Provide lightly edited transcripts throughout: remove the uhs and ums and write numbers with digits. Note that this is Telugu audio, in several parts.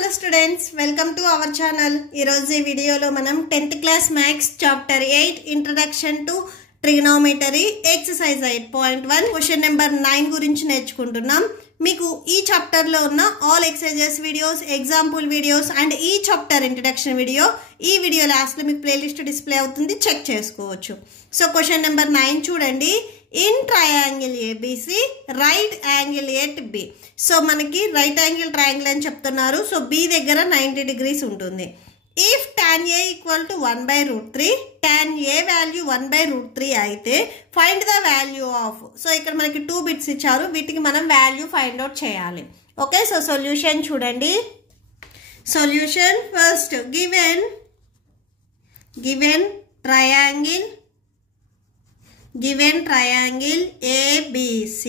hello students, welcome to our channel. ఈ రోజు ఈ వీడియోలో మనం 10th class maths chapter 8 introduction to trigonometry exercise 8.1 question number 9 గురించి నేర్చుకుంటున్నాం. మీకు ఈ చాప్టర్ లో ఉన్న all exercises videos, example videos and ఈ చాప్టర్ ఇంట్రడక్షన్ వీడియో ఈ వీడియో లాస్ట్ లో మీకు ప్లేలిస్ట్ డిస్ప్లే అవుతుంది, చెక్ చేసుకోవచ్చు. సో క్వశ్చన్ నెంబర్ 9 చూడండి. In triangle ABC right angle at B. So మనకి రైట్ యాంగిల్ ట్రయాంగిల్ అని చెప్తున్నారు. సో బి దగ్గర 90 degrees ఉంటుంది. If tan a equal to 1/√3, tan a value 1/√3 అయితే find the value of. So ఇక్కడ మనకి 2 బిట్స్ ఇచ్చారు, వీటికి మనం వాల్యూ ఫైండ్ అవుట్ చేయాలి. ఓకే, సో సొల్యూషన్ చూడండి. Solution first given triangle ABC.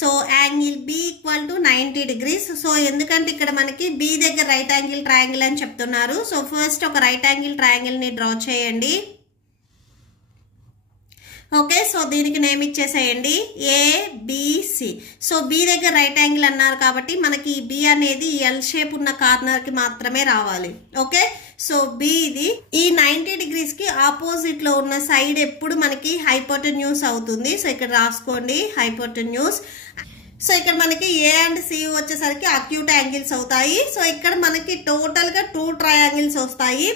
So angle B equal to 90 degrees. So ఎందుకంటే ఇక్కడ మనకి B దగ్గర రైట్ యాంగిల్ ట్రయాంగిల్ అని చెప్తున్నారు. సో ఫస్ట్ ఒక రైట్ యాంగిల్ ట్రయాంగిల్ ని డ్రా చేయండి. ఓకే, సో దీనికి నేమ్ ఇచ్చేసేయండి ABC. సో B దగ్గర రైట్ యాంగిల్ అన్నారు కాబట్టి మనకి B అనేది ఎల్ షేప్ ఉన్న కార్నర్ కి మాత్రమే రావాలి. ఓకే, సో B ఇది ఈ 90 degrees కి ఆపోజిట్ లో ఉన్న సైడ్ ఎప్పుడు మనకి హైపోటెన్యూస్ అవుతుంది. సో ఇక్కడ రాసుకోండి హైపోటెన్యూస్. సో ఇక్కడ మనకి A అండ్ C వచ్చేసరికి అక్యూట్ యాంగిల్స్ అవుతాయి. సో ఇక్కడ మనకి టోటల్ గా 2 ట్రయాంగిల్స్ వస్తాయి.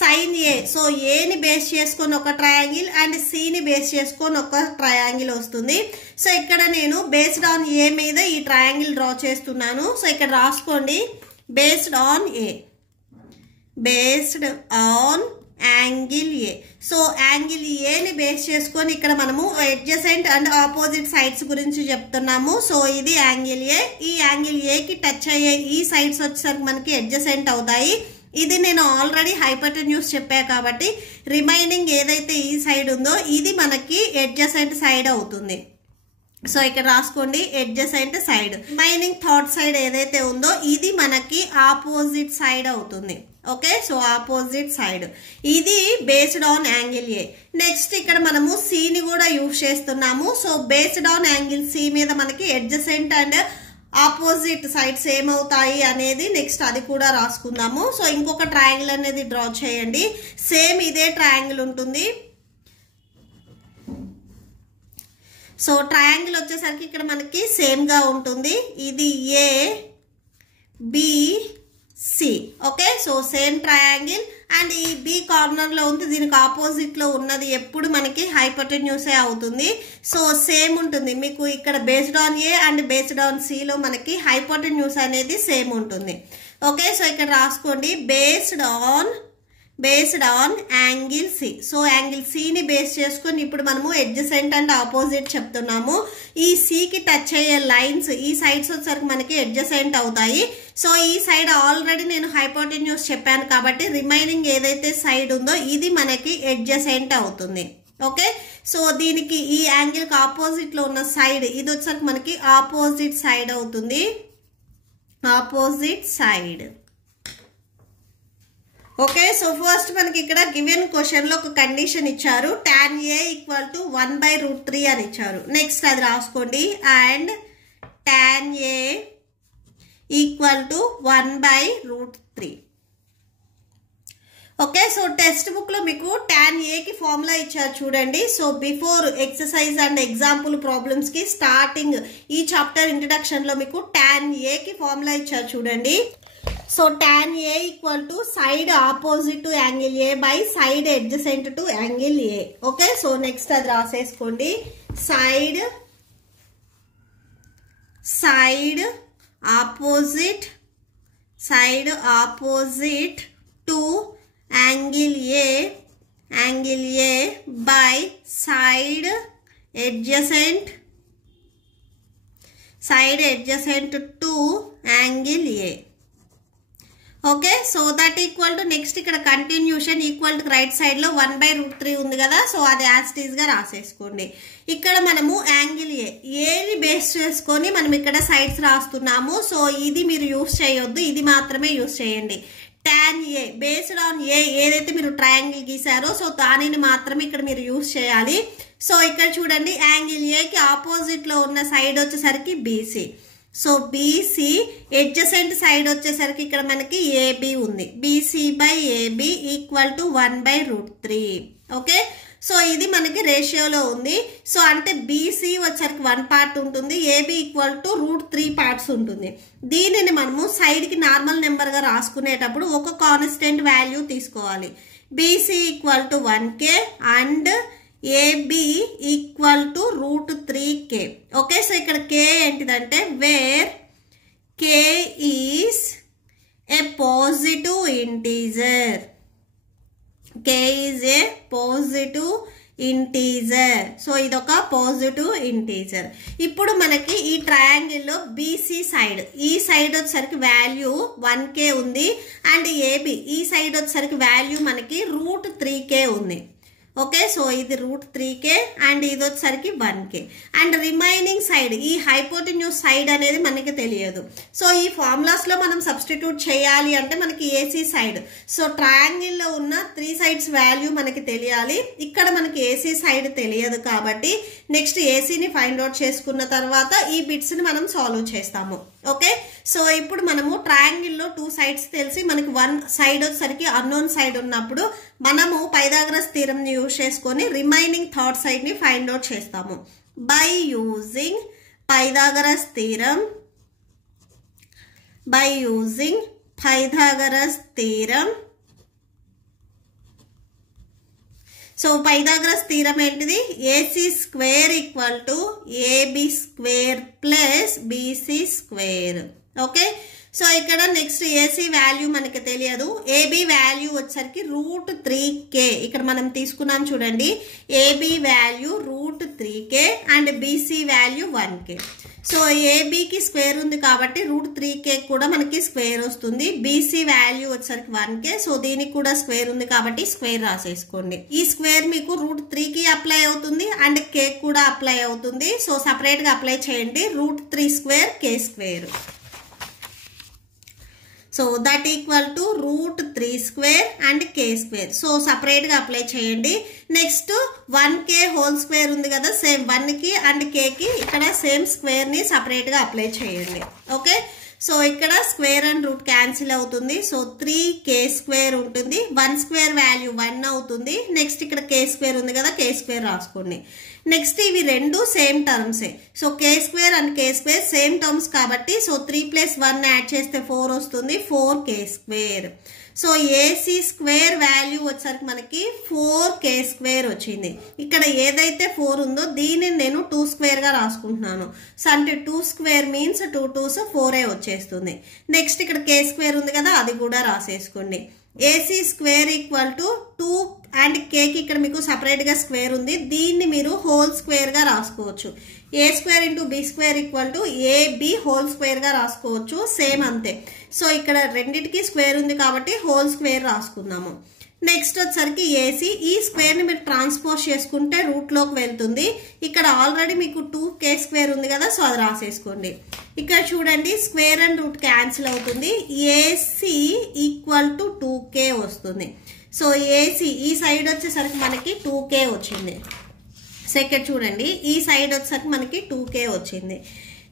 సైన్ A, సో A ని బేస్ చేసుకొని ఒక ట్రయాంగిల్ అండ్ C ని బేస్ చేసుకొని ఒక ట్రయాంగిల్ వస్తుంది. సో ఇక్కడ నేను బేస్డ్ ఆన్ A మీద ఈ ట్రయాంగిల్ డ్రా చేస్తున్నాను. సో ఇక్కడ రాసుకోండి based on angle A. So angle A ని బేస్ చేసుకొని ఇక్కడ మనము అడ్జసెంట్ అండ్ ఆపోజిట్ సైడ్స్ గురించి చెప్తున్నాము. సో ఇది యాంగిల్ A. ఈ యాంగిల్ A కి టచ్ అయ్యే ఈ సైడ్స్ వచ్చేసరికి మనకి అడ్జసెంట్ అవుతాయి. ఇది నేను ఆల్రెడీ హైపోటెన్యూస్ చెప్పా కాబట్టి రిమైనింగ్ ఏదైతే ఈ సైడ్ ఉందో ఇది మనకి అడ్జసెంట్ సైడ్ అవుతుంది. సో ఇక్కడ రాసుకోండి adjacent side. Remaining third side ఏదైతే ఉందో ఇది మనకి ఆపోజిట్ సైడ్ అవుతుంది. ఓకే, సో ఆపోజిట్ సైడ్ ఇది based on angle A. Next ఇక్కడ మనము C ని కూడా యూజ్ చేస్తున్నాము. So based on angle C మీద మనకి అడ్జసెంట్ అండ్ ఆపోజిట్ సైడ్స్ ఏమవుతాయి అనేది నెక్స్ట్ అది కూడా రాసుకుందాము. సో ఇంకొక ట్రయాంగిల్ అనేది డ్రా చేయండి. సేమ్ ఇదే ట్రయాంగిల్ ఉంటుంది. సో ట్రయాంగిల్ వచ్చేసరికి ఇక్కడ మనకి సేమ్ గా ఉంటుంది. ఇది ABC. Okay, so same triangle and ఈ B కార్నర్ లో ఉంది, దీనికి ఆపోజిట్ లో ఉన్నది ఎప్పుడు మనకి హైపోటెన్యూసే అవుతుంది. సో సేమ్ ఉంటుంది మీకు ఇక్కడ based on A and based on C లో మనకి హైపోటెన్యూస్ అనేది సేమ్ ఉంటుంది. ఓకే, సో ఇక్కడ రాసుకోండి based on angle C. So angle C ని బేస్ చేసుకొని ఇప్పుడు మనము అడ్జసెంట్ అండ్ ఆపోజిట్ చెప్తున్నాము. ఈ C కి టచ్ అయ్యే లైన్స్ ఈ సైడ్స్ వచ్చేసరికి మనకి అడ్జసెంట్ అవుతాయి. సో ఈ సైడ్ ఆల్రెడీ నేను హైపోటెన్యూస్ చెప్పాను కాబట్టి రిమైనింగ్ ఏదైతే సైడ్ ఉందో ఇది మనకి అడ్జసెంట్ అవుతుంది. ఓకే, సో దీనికి ఈ యాంగిల్ కి ఆపోజిట్ లో ఉన్న సైడ్ ఇది వచ్చేసరికి మనకి ఆపోజిట్ సైడ్ అవుతుంది. Opposite side. Okay, so first మనకి ఇక్కడ గివెన్ క్వశ్చన్ లో ఒక కండిషన్ ఇచ్చారు. tan A ఈక్వల్ టు 1/√3 అని ఇచ్చారు. నెక్స్ట్ అది రాసుకోండి and tan A equal to 1/√3. Okay, so text book లో మీకు tan A కి ఫార్ములా ఇచ్చారు చూడండి. So before exercise and example problems కి స్టార్టింగ్ ఈ చాప్టర్ ఇంట్రడక్షన్ లో మీకు tan A కి ఫార్ములా ఇచ్చారు చూడండి. So tan A equal to side opposite to angle A by side adjacent to angle A. Okay, so next అది రాసేసుకోండి side opposite to angle A by side adjacent to angle A. Okay, so that equal to next ఇక్కడ continuation equal to right side లో 1/√3 ఉంది కదా. సో అది యాజ్ టీజ్ గా రాసేసుకోండి. ఇక్కడ మనము యాంగిల్ A ని బేస్ చేసుకొని మనం ఇక్కడ సైడ్స్ రాస్తున్నాము. సో ఇది మీరు యూస్ చేయొద్దు, ఇది మాత్రమే యూస్ చేయండి. tan A based on A ఏదైతే మీరు ట్రయాంగిల్ గీసారో సో దానిని మాత్రమే ఇక్కడ మీరు యూస్ చేయాలి. సో ఇక్కడ చూడండి యాంగిల్ A కి ఆపోజిట్ లో ఉన్న సైడ్ వచ్చేసరికి BC. So BC adjacent side వచ్చేసరికి ఇక్కడ మనకి ఏబి ఉంది. BC by AB equal to 1/√3. Okay, so ఇది మనకి రేషియోలో ఉంది. సో అంటే బీసీ వచ్చరికి 1 పార్ట్ ఉంటుంది, ఏబి ఈక్వల్ టు √3 పార్ట్స్ ఉంటుంది. దీనిని మనము సైడ్కి నార్మల్ నెంబర్గా రాసుకునేటప్పుడు ఒక కాన్స్టెంట్ వాల్యూ తీసుకోవాలి. BC equal to 1k and AB equal to √3k. Okay, so ఇక్కడ k ఏంటిదంటే where k is a positive integer. k is a positive integer. So ఇదొక పాజిటివ్ ఇంటీజర్. ఇప్పుడు మనకి ఈ ట్రయాంగిల్లో బీసీ సైడ్, ఈ సైడ్ వచ్చేసరికి వాల్యూ 1k ఉంది అండ్ ఏబి ఈ సైడ్ వచ్చేసరికి వాల్యూ మనకి √3k ఉంది. ఓకే, సో ఇది √3k అండ్ ఇది వచ్చేసరికి 1k అండ్ రిమైనింగ్ సైడ్ ఈ హైపోటెన్యూస్ సైడ్ అనేది మనకి తెలియదు. సో ఈ ఫార్ములాస్లో మనం సబ్స్టిట్యూట్ చేయాలి అంటే మనకి ఏసీ సైడ్, సో ట్రయాంగిల్లో ఉన్న 3 సైడ్స్ వాల్యూ మనకి తెలియాలి. ఇక్కడ మనకి ఏసీ సైడ్ తెలియదు కాబట్టి నెక్స్ట్ ఏసీని ఫైండ్ అవుట్ చేసుకున్న తర్వాత ఈ బిట్స్ని మనం సాల్వ్ చేస్తాము. ఓకే, సో ఇప్పుడు మనము ట్రయాంగిల్లో 2 సైడ్స్ తెలిసి మనకి 1 సైడ్ వచ్చేసరికి అన్నోన్ సైడ్ ఉన్నప్పుడు మనము పైథాగరస్ థీరం ని యూజ్ చేసుకొని రిమైనింగ్ థర్డ్ సైడ్ ని ఫైండ్ అవుట్ చేస్తాము. By using Pythagoras theorem, by using Pythagoras theorem. So Pythagoras theorem ఏంటిది? AC square equal to AB square plus BC square. Okay, so ఇక్కడ నెక్స్ట్ ఏసీ వాల్యూ మనకి తెలియదు, ఏబి వాల్యూ వచ్చరికి √3k ఇక్కడ మనం తీసుకున్నాం చూడండి. AB value √3k and BC value 1k. So ఏబికి స్క్వేర్ ఉంది కాబట్టి √3k కూడా మనకి స్క్వేర్ వస్తుంది. బీసీ వాల్యూ వచ్చరికి 1k, సో దీనికి కూడా స్క్వేర్ ఉంది కాబట్టి స్క్వేర్ రాసేసుకోండి. ఈ స్క్వేర్ మీకు √3కి అప్లై అవుతుంది అండ్ k కూడా అప్లై అవుతుంది. సో సపరేట్ గా అప్లై చేయండి. √3² k square. So that equal to √3² and k square. So separate గా అప్లై చేయండి. నెక్స్ట్ 1k హోల్ స్క్వేర్ ఉంది కదా, సేమ్ 1కి అండ్ kకి ఇక్కడ సేమ్ స్క్వేర్ ని సపరేట్ గా అప్లై చేయండి. ఓకే, సో ఇక్కడ స్క్వేర్ అండ్ రూట్ క్యాన్సిల్ అవుతుంది. సో 3k స్క్వేర్ ఉంటుంది. 1 స్క్వేర్ వాల్యూ 1 అవుతుంది. నెక్స్ట్ ఇక్కడ k స్క్వేర్ ఉంది కదా, k స్క్వేర్ రాసుకోండి. నెక్స్ట్ ఇవి రెండు సేమ్ టర్మ్సే. So k square and k square same terms కాబట్టి సో 3 + 1 యాడ్ చేస్తే 4 వస్తుంది, 4k square. So AC square value వచ్చరికి మనకి 4k స్క్వేర్ వచ్చింది. ఇక్కడ ఏదైతే 4 ఉందో దీనిని నేను 2 స్క్వేర్ గా రాసుకుంటున్నాను. సో అంటే 2 స్క్వేర్ మీన్స్ 2 2s 4 వచ్చేస్తుంది. నెక్స్ట్ ఇక్కడ k స్క్వేర్ ఉంది కదా, అది కూడా రాసేసుకోండి. AC square equal to 2 and కేకి ఇక్కడ మీకు సపరేట్ గా స్క్వేర్ ఉంది, దీన్ని మీరు హోల్ స్క్వేర్ గా రాసుకోవచ్చు. A square into B square equal to AB whole square గా రాసుకోవచ్చు, సేమ్ అంతే. సో ఇక్కడ రెండింటికి స్క్వేర్ ఉంది కాబట్టి హోల్ స్క్వేర్ రాసుకుందాము. నెక్స్ట్ వచ్చరికి ఏసీ, ఈ స్క్వేర్ ని మీరు ట్రాన్స్పోజ్ చేసుకుంటే రూట్ లోకి వెళ్తుంది. ఇక్కడ ఆల్రెడీ మీకు 2k స్క్వేర్ ఉంది కదా, సో అది రాసేసుకోండి. ఇక్కడ చూడండి స్క్వేర్ అండ్ రూట్ క్యాన్సిల్ అవుతుంది. ఏసీ ఈక్వల్ టు 2k వస్తుంది. సో ఏసీ ఈ సైడ్ వచ్చేసరికి మనకి 2k వచ్చింది. సో ఇక్కడ చూడండి ఈ సైడ్ వచ్చేసరికి మనకి 2k వచ్చింది.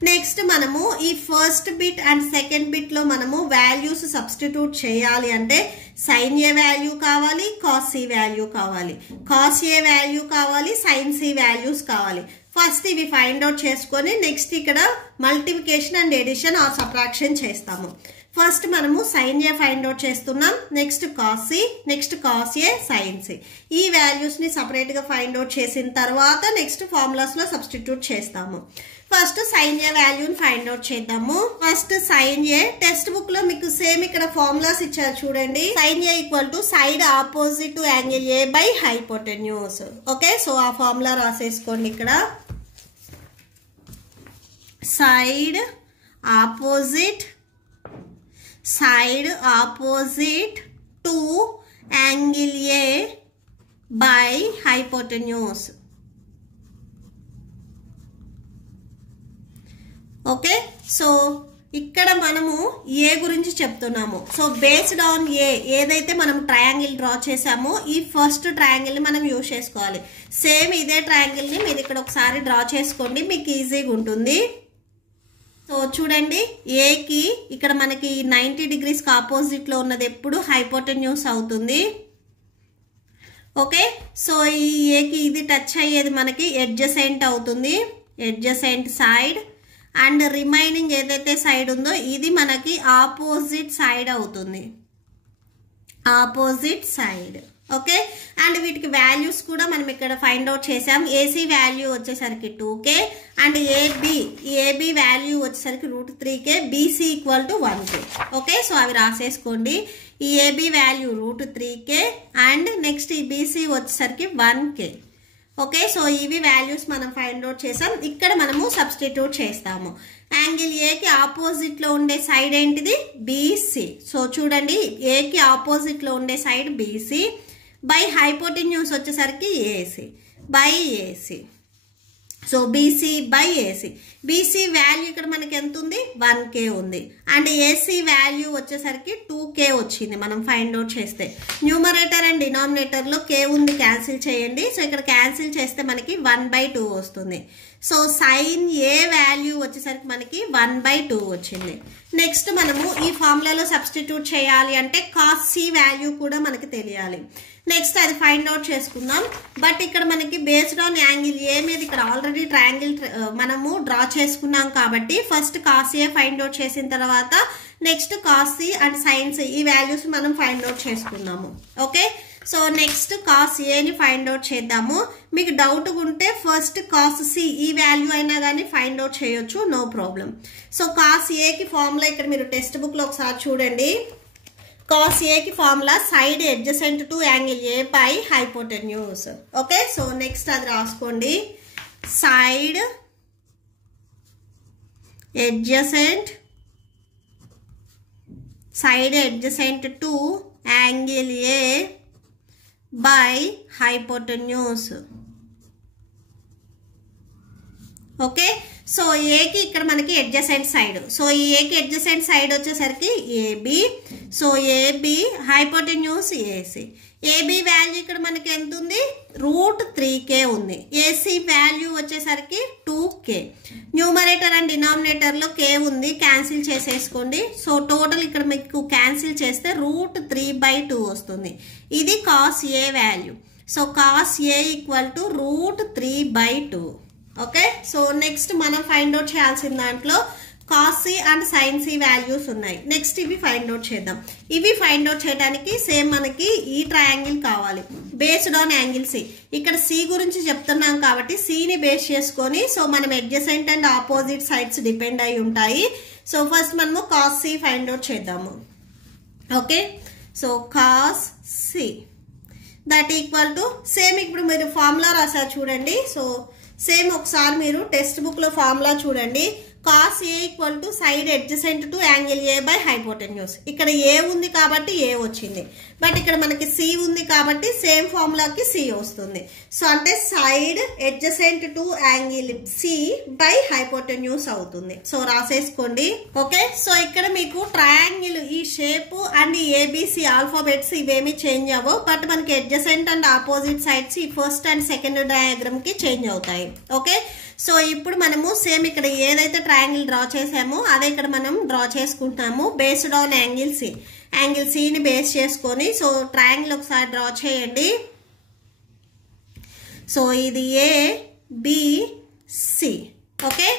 నెక్స్ట్ మనము ఈ first bit and second bit లో మనము వాల్యూస్ సబ్స్టిట్యూట్ చేయాలి అంటే సైన్ ఏ వాల్యూ కావాలి, కాస్ సి వాల్యూ కావాలి, కాస్ ఏ వాల్యూ కావాలి, సైన్ సి వాల్యూస్ కావాలి. ఫస్ట్ ఇవి ఫైండ్ అవుట్ చేసుకొని నెక్స్ట్ ఇక్కడ multiplication and addition or subtraction చేస్తాము. ఫస్ట్ మనము సైన్ ఏ ఫైండ్ అవుట్ చేస్తున్నాం, next cos C, next cos A, sine C. ఈ వాల్యూస్ ని సపరేట్ గా ఫైండ్ అవుట్ చేసిన తర్వాత నెక్స్ట్ ఫార్ములాస్ లో సబ్స్టిట్యూట్ చేస్తాము. ఫస్ట్ సైన్ ఏ వాల్యూని ఫైండ్ అవుట్ చేద్దాము. First sine A text book లో మీకు సేమ్ ఇక్కడ ఫార్ములాస్ ఇచ్చారు చూడండి. Sine A equal to side opposite to angle A by hypotenuse. Okay, so ఆ ఫార్ములా రాసేసుకోండి. ఇక్కడ side opposite to angle A by hypotenuse. Okay, so ఇక్కడ మనము ఏ గురించి చెప్తున్నాము. సో బేస్డ్ ఆన్ ఏదైతే మనం ట్రయాంగిల్ డ్రా చేసామో ఈ ఫస్ట్ ట్రయాంగిల్ ని మనం యూజ్ చేసుకోవాలి. సేమ్ ఇదే ట్రయాంగిల్ ని మీరు ఇక్కడ ఒకసారి డ్రా చేసుకోండి, మీకు ఈజీగా ఉంటుంది. సో సో చూడండి ఏకి ఇక్కడ మనకి 90 degreesకి ఆపోజిట్లో ఉన్నది ఎప్పుడు హైపోటెన్యూస్ అవుతుంది. ఓకే, సో ఈ ఏకి ఇది టచ్ అయ్యేది మనకి ఎడ్జసెంట్ అవుతుంది, ఎడ్జసెంట్ సైడ్. అండ్ రిమైనింగ్ ఏదైతే సైడ్ ఉందో ఇది మనకి ఆపోజిట్ సైడ్ అవుతుంది, ఆపోజిట్ సైడ్. ఓకే, అండ్ వీటికి వాల్యూస్ కూడా మనం ఇక్కడ ఫైండ్ అవుట్ చేసాం. ఏసీ వాల్యూ వచ్చేసరికి 2K అండ్ ఏబి వాల్యూ వచ్చేసరికి √3K, BC equal to 1K. Okay, so అవి రాసేసుకోండి. ఈ AB value √3K and next ఈ బీసీ వచ్చేసరికి 1K. ఓకే, సో ఇవి వాల్యూస్ మనం ఫైండ్ అవుట్ చేసాం. ఇక్కడ మనము సబ్స్టిట్యూట్ చేస్తాము. యాంగిల్ ఏకి ఆపోజిట్లో ఉండే సైడ్ ఏంటిది? బీసీ. సో చూడండి ఏకి ఆపోజిట్లో ఉండే సైడ్ బీసీ బై హైపోటెన్యూస్ వచ్చేసరికి AC by AC. So BC by AC. BC value ఇక్కడ మనకి ఎంత ఉంది? 1K ఉంది. అండ్ ఏసీ వాల్యూ వచ్చేసరికి 2K వచ్చింది మనం ఫైండ్ అవుట్ చేస్తే. న్యూమరేటర్ అండ్ డినామినేటర్లో K ఉంది, క్యాన్సిల్ చేయండి. సో ఇక్కడ క్యాన్సిల్ చేస్తే మనకి 1/2 వస్తుంది. సో సైన్ ఏ వాల్యూ వచ్చేసరికి మనకి 1/2 వచ్చింది. నెక్స్ట్ మనము ఈ ఫార్ములాలో సబ్స్టిట్యూట్ చేయాలి అంటే కాస్ సి వాల్యూ కూడా మనకి తెలియాలి. నెక్స్ట్ అది ఫైండ్ అవుట్ చేసుకుందాం. బట్ ఇక్కడ మనకి బేస్డ్ ఆన్ యాంగిల్ ఏ మీద ఇక్కడ ఆల్రెడీ ట్రయాంగిల్ మనము డ్రా చేసుకున్నాం కాబట్టి first cos A find out చేసిన తర్వాత next cos C and sine C ఈ వాల్యూస్ మనం ఫైండ్ అవుట్ చేసుకుందాము. ఓకే, సో నెక్స్ట్ కాస్ ఏని ఫైండ్ అవుట్ చేద్దాము. మీకు డౌట్ ఉంటే ఫస్ట్ కాస్ సి ఈ వాల్యూ అయినా కానీ ఫైండ్ అవుట్ చేయొచ్చు, నో ప్రాబ్లం. సో కాస్ ఏకి ఫార్ములా ఇక్కడ మీరు టెక్స్ట్ బుక్లో ఒకసారి చూడండి. కాస్ ఏకి formula side adjacent to angle A by hypotenuse. Okay, so next అది రాసుకోండి. Side adjacent to angle A by hypotenuse. Okay, so ఏకి ఇక్కడ మనకి ఎడ్జసెంట్ సైడ్. సో ఈ ఏకి ఎడ్జసెంట్ సైడ్ వచ్చేసరికి AB. So AB hypotenuse AC. AB value ఇక్కడ మనకి ఎంత ఉంది? √3K ఉంది. ఏసీ వాల్యూ వచ్చేసరికి 2K. న్యూమరేటర్ అండ్ డినామినేటర్లో K ఉంది, క్యాన్సిల్ చేసేసుకోండి. సో టోటల్ ఇక్కడ మీకు క్యాన్సిల్ చేస్తే √3/2 వస్తుంది. ఇది cos A value. So cos A equal to √3/2. Okay, so next మనం ఫైండ్ అవుట్ చేయాల్సిన దాంట్లో cos C and sine C values ఉన్నాయి. నెక్స్ట్ ఇవి ఫైండ్ అవుట్ చేద్దాం. ఇవి ఫైండ్ అవుట్ చేయడానికి సేమ్ మనకి ఈ ట్రయాంగిల్ కావాలి బేస్డ్ ఆన్ యాంగిల్ సి. ఇక్కడ సి గురించి చెప్తున్నాం కాబట్టి సిని బేస్ చేసుకొని సో మనం adjacent and opposite sides depend అయి ఉంటాయి. సో ఫస్ట్ మనము కాస్ సి ఫైండ్ అవుట్ చేద్దాము. Okay, so cos C that equal to same ఇప్పుడు మీరు ఫార్ములా రాసారు చూడండి. సో సేమ్ ఒకసారి మీరు టెక్స్ట్ బుక్లో ఫార్ములా చూడండి. Cos A equal to side adjacent to angle A by hypotenuse. ఇక్కడ ఏ ఉంది కాబట్టి ఏ వచ్చింది, బట్ ఇక్కడ మనకి సి ఉంది కాబట్టి సేమ్ ఫార్ములాకి సి వస్తుంది. సో అంటే side adjacent to angle C by hypotenuse అవుతుంది. సో రాసేసుకోండి. ఓకే, సో ఇక్కడ మీకు ట్రయాంగిల్ ఈ షేప్ అండ్ ఏబిసి ఆల్ఫాబెట్స్ ఇవేమి చేంజ్ అవ్వవు, బట్ మనకి ఎడ్జసెంట్ అండ్ ఆపోజిట్ సైడ్స్ ఈ ఫస్ట్ అండ్ సెకండ్ డయాగ్రామ్ కి చేంజ్ అవుతాయి. ఓకే, సో ఇప్పుడు మనము సేమ్ ఇక్కడ ఏదైతే ట్రయాంగిల్ డ్రా చేసామో అదే ఇక్కడ మనం డ్రా చేసుకుంటాము based on angle C. Angle సిని బేస్ చేసుకొని సో ట్రయాంగిల్ ఒకసారి డ్రా చేయండి. సో ఇది A B C. Okay,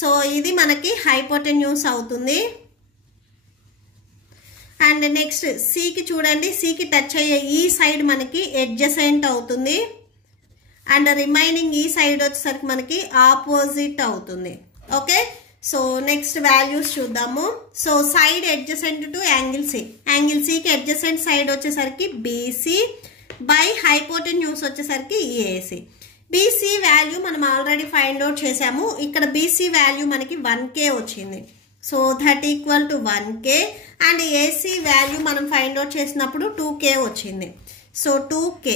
so ఇది మనకి హైపోటెన్యూస్ అవుతుంది. అండ్ నెక్స్ట్ సికి చూడండి, సికి టచ్ అయ్యే ఈ సైడ్ మనకి ఎడ్జసెంట్ అవుతుంది అండ్ రిమైనింగ్ ఈ సైడ్ వచ్చేసరికి మనకి ఆపోజిట్ అవుతుంది. ఓకే, సో నెక్స్ట్ వాల్యూస్ చూద్దాము. So side adjacent to angle C. Angle సికి ఎడ్జసెంట్ సైడ్ వచ్చేసరికి బీసీ బై హైపోటెన్యూస్ వచ్చేసరికి ఏసీ. బీసీ వాల్యూ మనం ఆల్రెడీ ఫైండ్ అవుట్ చేసాము. ఇక్కడ బీసీ వాల్యూ మనకి 1K వచ్చింది. So that equal to 1K and AC value మనం ఫైండ్ అవుట్ చేసినప్పుడు 2K వచ్చింది. సో 2K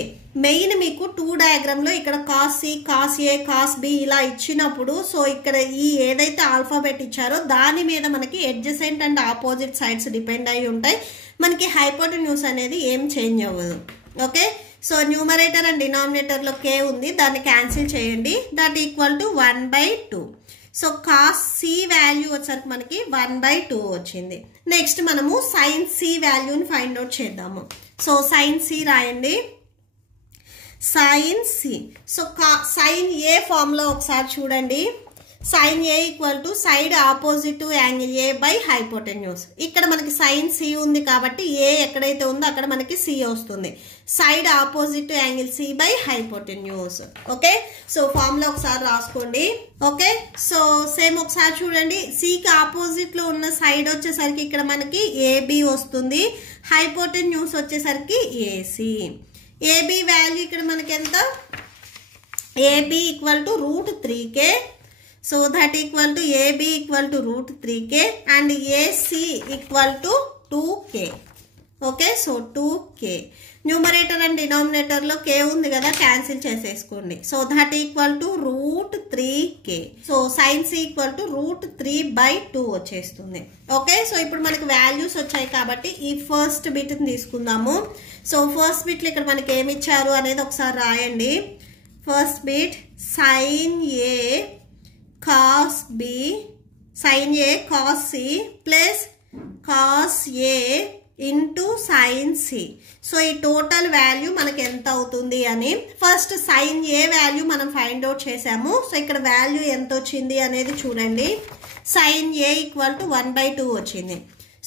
మెయిన్ మీకు 2 డయాగ్రామ్లో ఇక్కడ cos C, cos A, cos B ఇలా ఇచ్చినప్పుడు సో ఇక్కడ ఈ ఏదైతే ఆల్ఫాబెట్ ఇచ్చారో దాని మీద మనకి adjacent and opposite sides depend అయి ఉంటాయి. మనకి హైపోటెన్యూస్ అనేది ఏం చేంజ్ అవ్వదు. ఓకే, సో న్యూమరేటర్ అండ్ డినామినేటర్లో K ఉంది, దాన్ని క్యాన్సిల్ చేయండి. That equal to 1/2. So cos C value వచ్చేసరికి మనకి 1/2 వచ్చింది. నెక్స్ట్ మనము సైన్ సి వాల్యూని ఫైండ్ అవుట్ చేద్దాము. సో సైన్ సి రాయండి. Sine C, so sine A formula ఒకసారి చూడండి. Sine A equal to side opposite to angle A by hypotenuse. ఇక్కడ మనకి సైన్ సి ఉంది కాబట్టి ఏ ఎక్కడైతే ఉందో అక్కడ మనకి సి వస్తుంది. Side opposite to angle C by hypotenuse. Okay, so formula ఒకసారి రాసుకోండి. ఓకే, సో సేమ్ ఒకసారి చూడండి. సికి ఆపోజిట్ లో ఉన్న సైడ్ వచ్చేసరికి ఇక్కడ మనకి ఏబి వస్తుంది. హైపోటెన్యూస్ వచ్చేసరికి ఏసి. ఏబి వాల్యూ ఇక్కడ మనకి ఎంత? AB equal to √3k. So that equal to AB equal to √3k and AC equal to 2k. Okay, so 2k. Numerator and denominator లో k ఉంది కదా, క్యాన్సిల్ చేసేసుకోండి. So that equal to √3k. So sine C equal to √3/2 వచ్చేస్తుంది. ఓకే, సో ఇప్పుడు మనకి వాల్యూస్ వచ్చాయి కాబట్టి ఈ ఫస్ట్ బిట్ తీసుకుందాము. సో ఫస్ట్ బిట్ ఇక్కడ మనకి ఏమి ఇచ్చారు అనేది ఒకసారి రాయండి. First bit sign A cos b, sin a cos c plus cos a into sin c. So ఈ టోటల్ వాల్యూ మనకి ఎంత అవుతుంది అని ఫస్ట్ సైన్ ఏ వాల్యూ మనం ఫైండ్ అవుట్ చేసాము. సో ఇక్కడ వాల్యూ ఎంత వచ్చింది అనేది చూడండి. సైన్ ఏ ఈక్వల్ టు 1/2 వచ్చింది.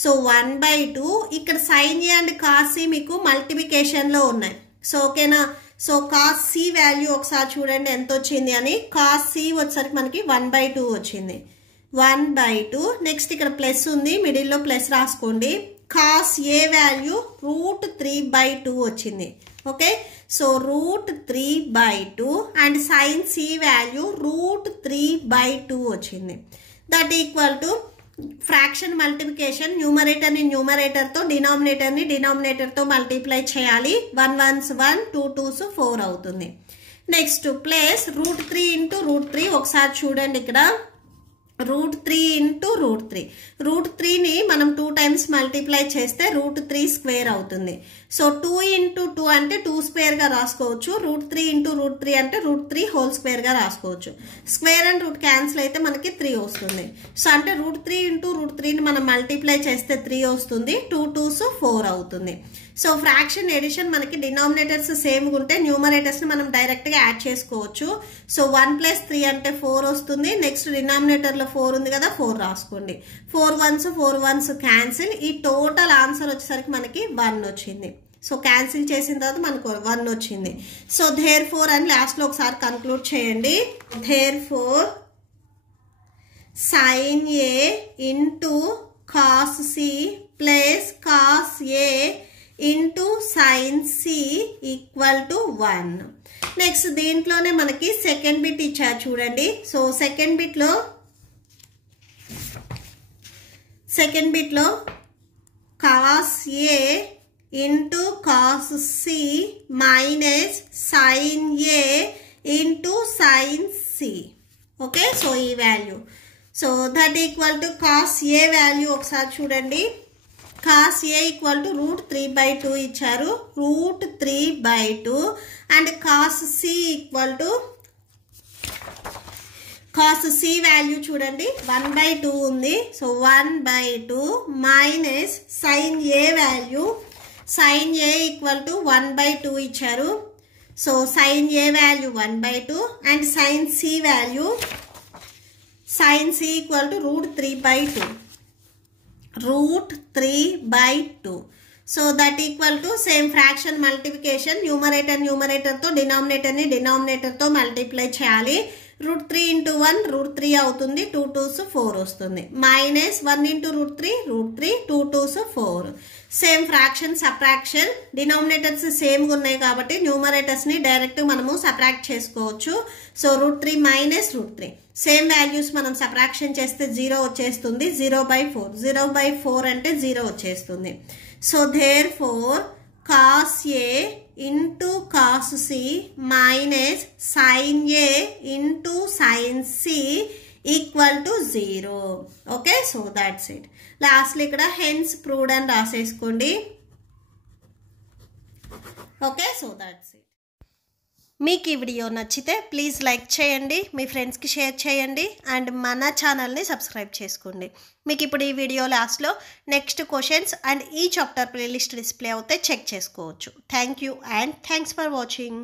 సో 1/2 ఇక్కడ sine A and cos C మీకు మల్టిప్లికేషన్ లో ఉన్నాయి. సో ఓకేనా. సో కాస్ సి వాల్యూ ఒకసారి చూడండి ఎంత వచ్చింది అని. కాస్ సి వచ్చేసరికి మనకి 1/2 వచ్చింది. 1/2. నెక్స్ట్ ఇక్కడ ప్లస్ ఉంది, మిడిల్లో ప్లస్ రాసుకోండి. కాస్ ఏ వాల్యూ √3/2 వచ్చింది. Okay, so √3/2 and sine C value √3/2 వచ్చింది. That equal to fraction multiplication, numerator ని న్యూమరేటర్ తో, డినామినేటర్ ని డినామినేటర్ తో మల్టిప్లై చేయాలి. 1 1s 1, 2 2s 4 అవుతుంది. నెక్స్ట్ ప్లస్ √3 ఇంటూ √3 ఒకసారి చూడండి. ఇక్కడ √3 ఇంటూ √3. √3ని మనం 2 టైమ్స్ మల్టిప్లై చేస్తే √3 స్క్వేర్ అవుతుంది. సో 2 ఇంటూ 2 అంటే 2 స్క్వేర్ గా రాసుకోవచ్చు. √3 ఇంటూ √3 అంటే √3 హోల్ స్క్వేర్ గా రాసుకోవచ్చు. స్క్వేర్ అండ్ రూట్ క్యాన్సిల్ అయితే మనకి 3 వస్తుంది. సో అంటే √3 ఇంటూ √3ని మనం మల్టిప్లై చేస్తే 3 వస్తుంది. 2 2s 4 అవుతుంది. సో ఫ్రాక్షన్ ఎడిషన్ మనకి డినామినేటర్స్ సేమ్ ఉంటే న్యూమరేటర్స్ ని మనం డైరెక్ట్ గా యాడ్ చేసుకోవచ్చు. సో 1 + 3 అంటే 4 వస్తుంది. నెక్స్ట్ డినామినేటర్ లో 4 ఉంది కదా, 4 రాసుకోండి. 4 1s క్యాన్సిల్. ఈ టోటల్ ఆన్సర్ వచ్చేసరికి మనకి 1 వచ్చింది. సో క్యాన్సిల్ చేసిన తర్వాత మనకు 1 వచ్చింది. సో దేర్ ఫోర్ అని లాస్ట్ లో ఒకసారి కన్క్లూడ్ చేయండి. Therefore sine A into cos C plus cos A into sine C equal to 1. Next దీంట్లోనే మనకి సెకండ్ బిట్ ఇచ్చారు చూడండి. సో సెకండ్ బిట్ లో cos A into cos C minus sine A into sine C. Okay, so ఈ value. So that equal to cos A value ఒకసారి చూడండి. కాస్ ఏ ఈక్వల్ టు √3/2 ఇచ్చారు. √3/2 and cos C equal to cos C value చూడండి 1/2 ఉంది. So 1/2 minus sine A value. Sine A equal to 1/2 ఇచ్చారు. So sine A value 1/2 and sine C value sine C equal to √3/2. √3/2. So that equal to same fraction multiplication, numerator తో డినామినేటర్ ని డినామినేటర్ తో మల్టిప్లై చేయాలి. √3 ఇంటూ 1 √3 అవుతుంది. 2 2s 4 వస్తుంది. Minus 1 into √3 √3, 2 2s 4. Same fraction subtraction, denominators same ఉన్నాయి కాబట్టి న్యూమరేటర్స్ ని డైరెక్ట్ మనము సబ్ట్రాక్ట్ చేసుకోవచ్చు. సో √3 మైనస్ √3 సేమ్ వాల్యూస్ మనం సబ్ట్రాక్షన్ చేస్తే 0 వచ్చేస్తుంది. 0/4. 0/4 అంటే 0 వచ్చేస్తుంది. So therefore cos A into cos C minus sine A into sine C equal to 0. Okay, so that's it. లాస్ట్లో ఇక్కడ హెన్స్ ప్రూవ్డ్ అని రాసేసుకోండి. Okay, so that's it. మీకు ఈ వీడియో నచ్చితే ప్లీజ్ లైక్ చేయండి, మీ ఫ్రెండ్స్కి షేర్ చేయండి అండ్ మన ఛానల్ని సబ్స్క్రైబ్ చేసుకోండి. మీకు ఇప్పుడు ఈ వీడియో లాస్ట్లో నెక్స్ట్ క్వశ్చన్స్ అండ్ ఈ చాప్టర్ ప్లేలిస్ట్ డిస్ప్లే అవుతే చెక్ చేసుకోవచ్చు. Thank you and thanks for watching.